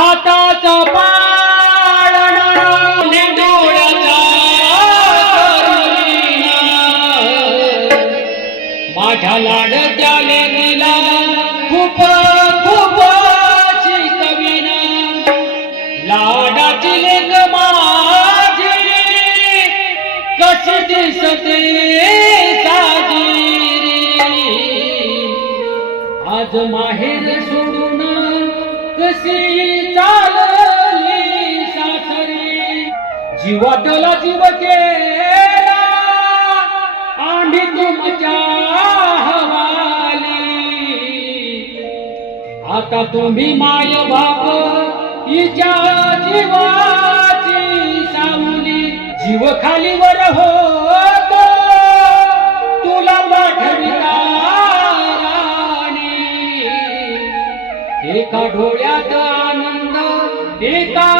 हाताचा पाळणा माझ्या लाडक्याले दिला खूप खूप कविना लाडाची लेख माझी कशी दिसते आज माहेर सोडून कशी जीवाटला जीव केला आणि तुमच्या हवाली. आता तुम्ही माय बाप हिच्या जीवाची सावली. जीव खालीवर होतो तुला पाठविता एका डोळ्यात आनंद एका